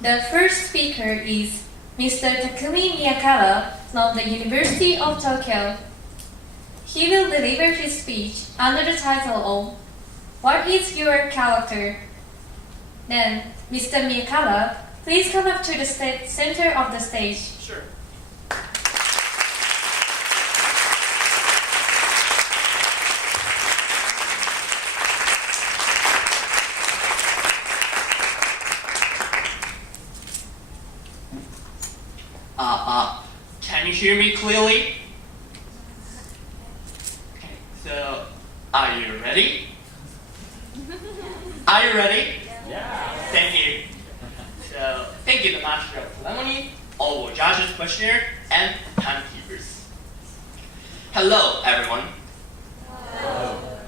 The first speaker is Mr.Takumi Miyakawa from the University of Tokyo. He will deliver his speech under the title of What is Your Character? Then, Mr. Miyakawa, please come up to the center of the stage. Sure. Can you hear me clearly? Okay, so are you ready? Are you ready? Yeah. Thank you. So, thank you, the Master of Ceremony, all judges, questionnaire, and timekeepers. Hello, everyone. Hello.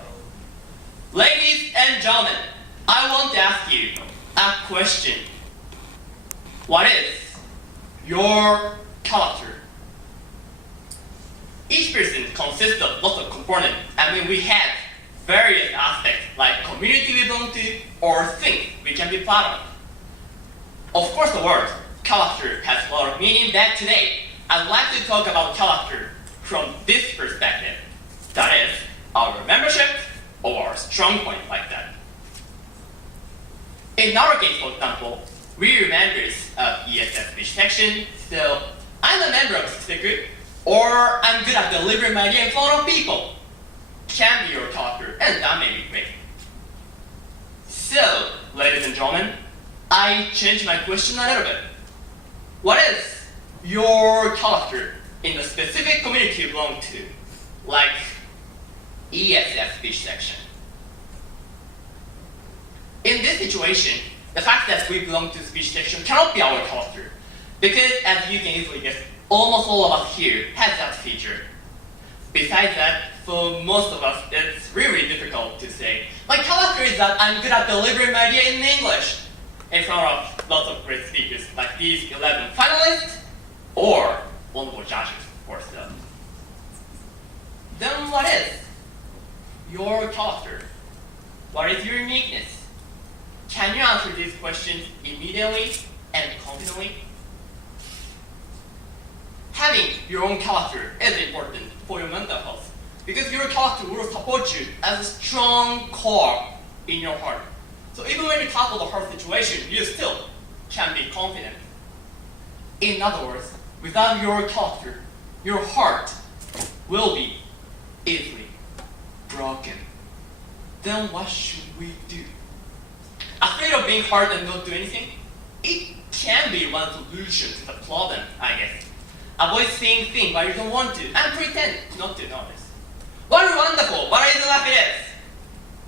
Ladies and gentlemen, I want to ask you a question. What is your character? Each person consists of lots of components. We have various aspects like community we belong to or things we can be part of. Of course, the word character has a lot of meaning. That today, I'd like to talk about character from this perspective. That is, our membership or our strong point like that. In our case, for example, we are members of ESS speech section, so I'm a member of Mr.Takumi, or I'm good at delivering my idea in front of people. Can be your character, and that may be great. So, ladies and gentlemen, I changed my question a little bit. What is your character in the specific community you belong to, like ESS speech section? In this situation, the fact that we belong to speech section cannot be our character, because as you can easily guess, almost all of us here has that feature. Besides that, for most of us, it's really difficult to say. My character is that I'm good at delivering my idea in English in front of lots of great speakers like these 11 finalists or wonderful judges, of course. Then what is your character? What is your uniqueness? Can you answer these questions immediately and confidently? Having your own character is important for your mental health because your character will support you as a strong core in your heart. So even when you tackle the hard situation, you still can be confident. In other words, without your character, your heart will be easily broken. Then what should we do? Afraid of being hard and not do anything? It can be one solution to the problem, I guess. Avoid seeing things but you don't want to, and pretend not to notice. What a wonderful, what is life it is!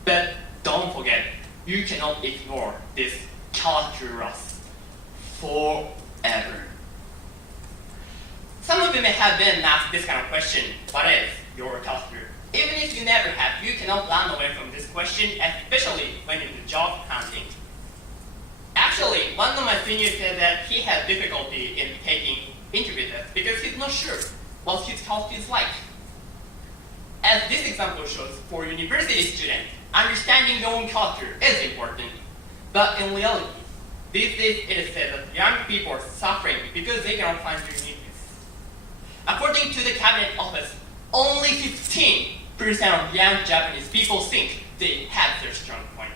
But don't forget, you cannot ignore this character loss forever. Some of you may have been asked this kind of question, what is your character? Even if you never have, you cannot run away from this question, especially when in the job hunting. Actually, one of my seniors said that he had difficulty in taking interview test because he's not sure what his character is like. As this example shows, for university students, understanding your own character is important. But in reality, these days it is said that young people are suffering because they cannot find their uniqueness. According to the Cabinet Office, only 15% of young Japanese people think they have their strong point.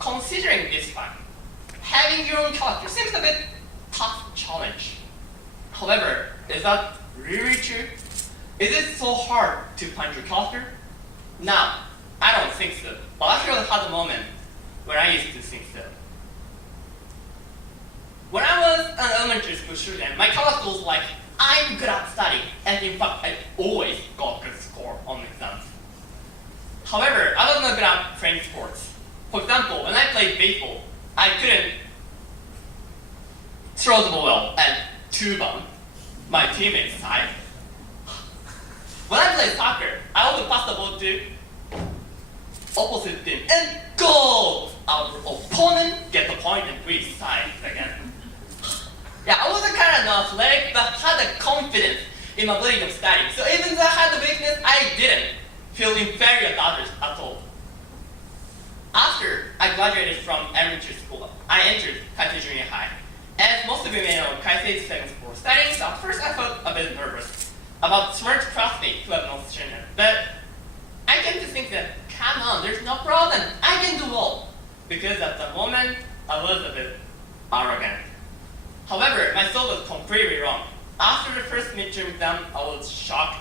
Considering this fact, having your own character seems a bit tough challenge. However, is that really true? Is it so hard to find your character? No, I don't think so. But I really had a moment when I used to think so. When I was an elementary school student, my character was like, I'm good at studying, and in fact, I always got good score on exams. However, I was not good at playing sports. For example, when I played baseball, I couldn't throw the ball at 2-1, my teammate's side. When I played soccer, I always pass the ball to opposite team and goal! Our opponent get the point and reach side again. Yeah, I wasn't kind of athletic, but had a confidence in my ability of studying. So even though I had the weakness, I didn't feel inferior to others at all. After I graduated from elementary school, I entered Taikei Junior Kaisei's second floor studying, so at first I felt a bit nervous about smart classmates who have no student. But I came to think that, come on, there's no problem, I can do all. Because at the moment, I was a bit arrogant. However, my thought was completely wrong. After the first midterm exam, I was shocked.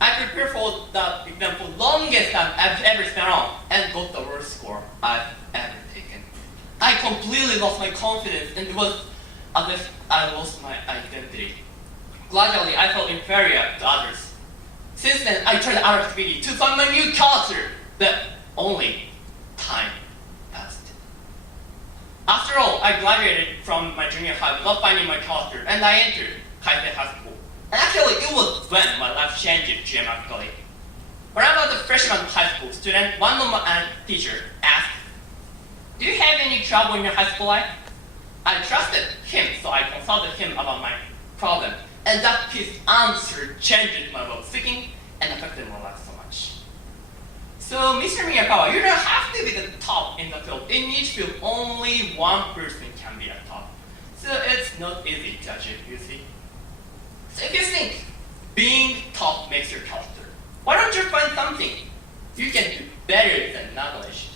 I prepared for that exam for longest time I've ever spent on and got the worst score I've ever taken. I completely lost my confidence and it was as if I lost my identity. Gradually, I felt inferior to others. Since then, I tried other activity to find my new character, but only time passed. After all, I graduated from my junior high without finding my character, and I entered Kaisei High School. And actually, it was when my life changed dramatically. When I was a freshman high school student, one of my teacher asked, "Do you have any trouble in your high school life?" I trusted him, so I consulted him about my problem. And that his answer changed my way of thinking and affected my life so much. So, Mr. Miyakawa, you don't have to be the top in the field. In each field, only one person can be at top. So it's not easy to achieve, you see. So if you think being top makes your character, why don't you find something you can do better than knowledge?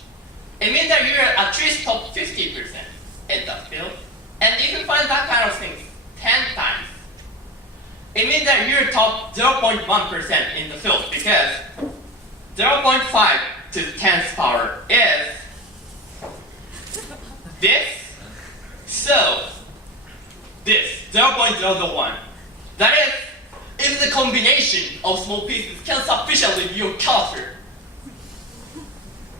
It means that you're at least top 50% in that field. And if you find that kind of things 10 times, it means that you're top 0.1% in the field because 0.5 to the 10th power is this, so this, 0.001. That is, if the combination of small pieces can sufficiently be your character.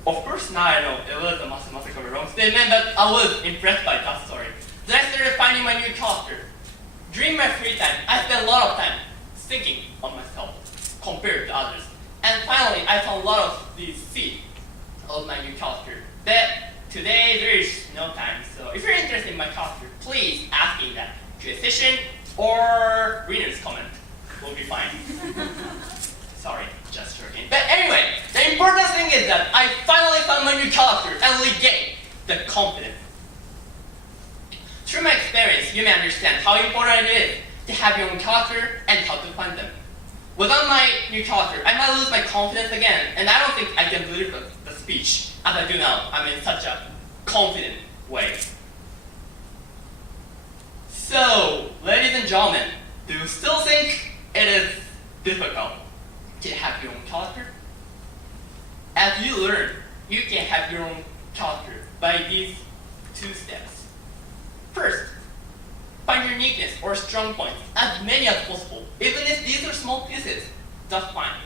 Of course, now I know it was a mathematically wrong statement, but I was impressed by that story. Then I started finding my new character. During my free time, I spent a lot of time thinking of myself compared to others. And finally, I found a lot of these seeds of my new character. But today, there is no time, so if you're interested in my character, please ask me that to a session or reader's comment. Will be fine. Sorry, just joking. But anyway, the important thing is that I finally found my new character and regained the confidence. Through my experience, you may understand how important it is to have your own character and how to find them. Without my new character, I might lose my confidence again, and I don't think I can deliver the speech as I do now. I'm in such a confident way. So, ladies and gentlemen, do you still think it is difficult to have your own character? As you learn, you can have your own character by these 2 steps. First, find your uniqueness or strong points, as many as possible. Even if these are small pieces, that's fine.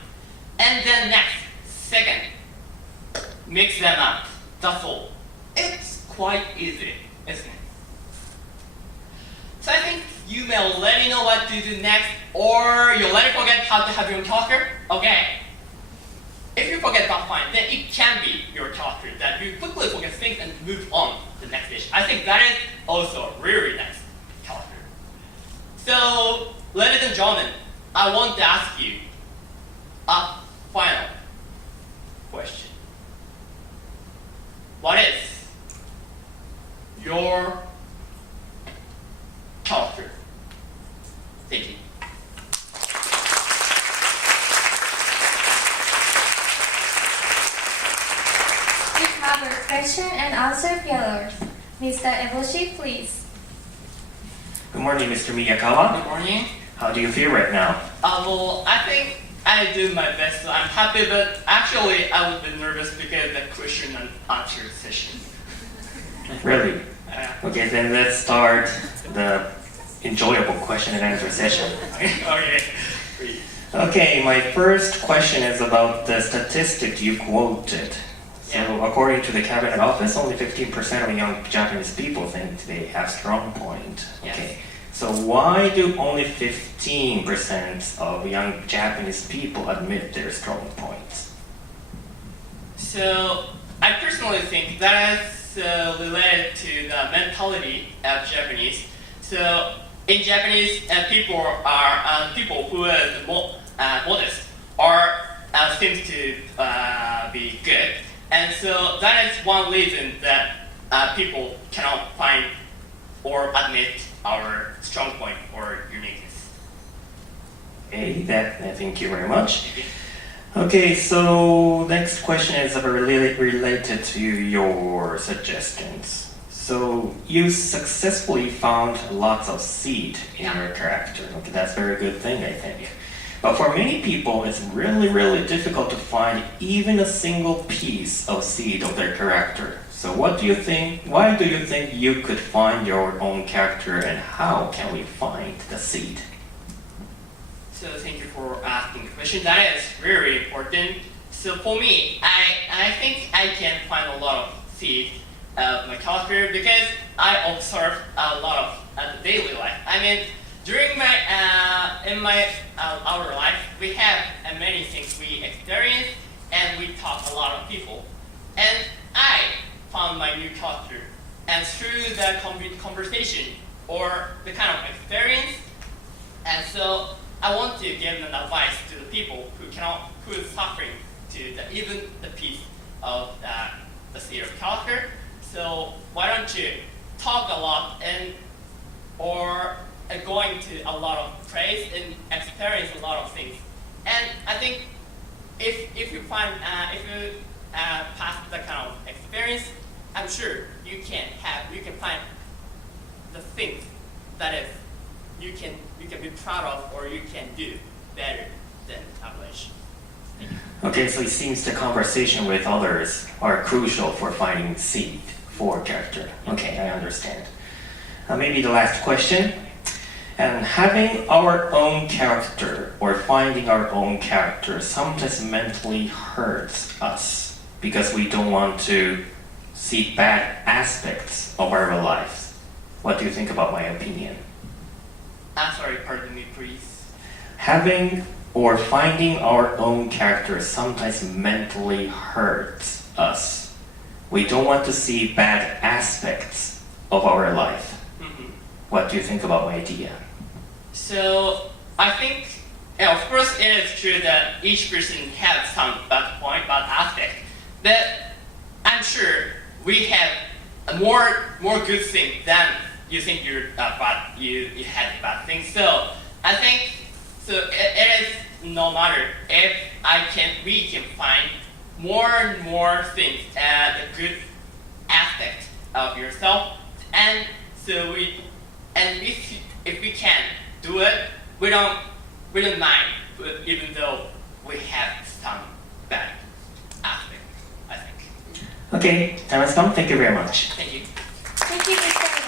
And then next, second, mix them up. That's all. It's quite easy, isn't it? So I think you may already know what to do next, or you already forget how to have your own character. Okay. If you forget, that's fine. Then it can be your character that you quickly forget things and move on to the next stage. I think that is also a really nice character. So, ladies and gentlemen, I want to ask you a final question. What is your character? Thank you. We cover question and answer pillars. Mr. Eboshi, please. Good morning, Mr. Miyakawa. Good morning. How do you feel right now? Well, I think I did my best, so I'm happy, but actually I was a bit nervous because of the question and answer session. Really? Okay, then let's start the enjoyable question and answer session. Okay, please. Okay, my first question is about the statistic you quoted. So, Yeah. according to the Cabinet Office, only 15% of young Japanese people think they have strong point. Yes. Okay, so why do only 15% of young Japanese people admit their strong points? So, I personally think that is related to the mentality of Japanese. So, in Japanese, people who are modest or seems to be good. And so that is one reason that people cannot find or admit our strong point or uniqueness. Okay, thank you very much. Okay, so next question is related to your suggestions. So you successfully found lots of seed in your character. Okay, that's a very good thing, I think. But for many people, it's really difficult to find even a single piece of seed of their character. So what do you think? Why do you think you could find your own character, and how can we find the seed? So thank you for asking the question. That is very important. So for me, I think I can find a lot of seeds of my character because I observe a lot of the daily life. I mean, during our life, we have many things we experience and we talk a lot of people. And I found my new character, and through the conversation or the kind of experience, and so I want to give an advice to the people who is suffering to even the piece of the seed of character. So why don't you talk a lot or going to a lot of place and experience a lot of things. And I think if you pass the kind of experience, I'm sure you can find the things that is you can be proud of or you can do better than average. Okay, so it seems the conversation with others are crucial for finding seed for character. Okay, I understand. Maybe the last question. And having our own character or finding our own character sometimes mentally hurts us because we don't want to see bad aspects of our lives. What do you think about my opinion? Sorry, pardon me, please. Having or finding our own character sometimes mentally hurts us. We don't want to see bad aspects of our life. Mm-hmm. What do you think about my idea? So I think, of course, it is true that each person has some bad point, bad aspect. But I'm sure we have more good things than you think you're bad. You had bad things. So I think it is no matter if we can find more and more things and a good aspect of yourself, and so if we can do it, we don't mind, even though we have some bad aspects, I think. Okay, time has come. Thank you very much. Thank you. Thank you, Mr.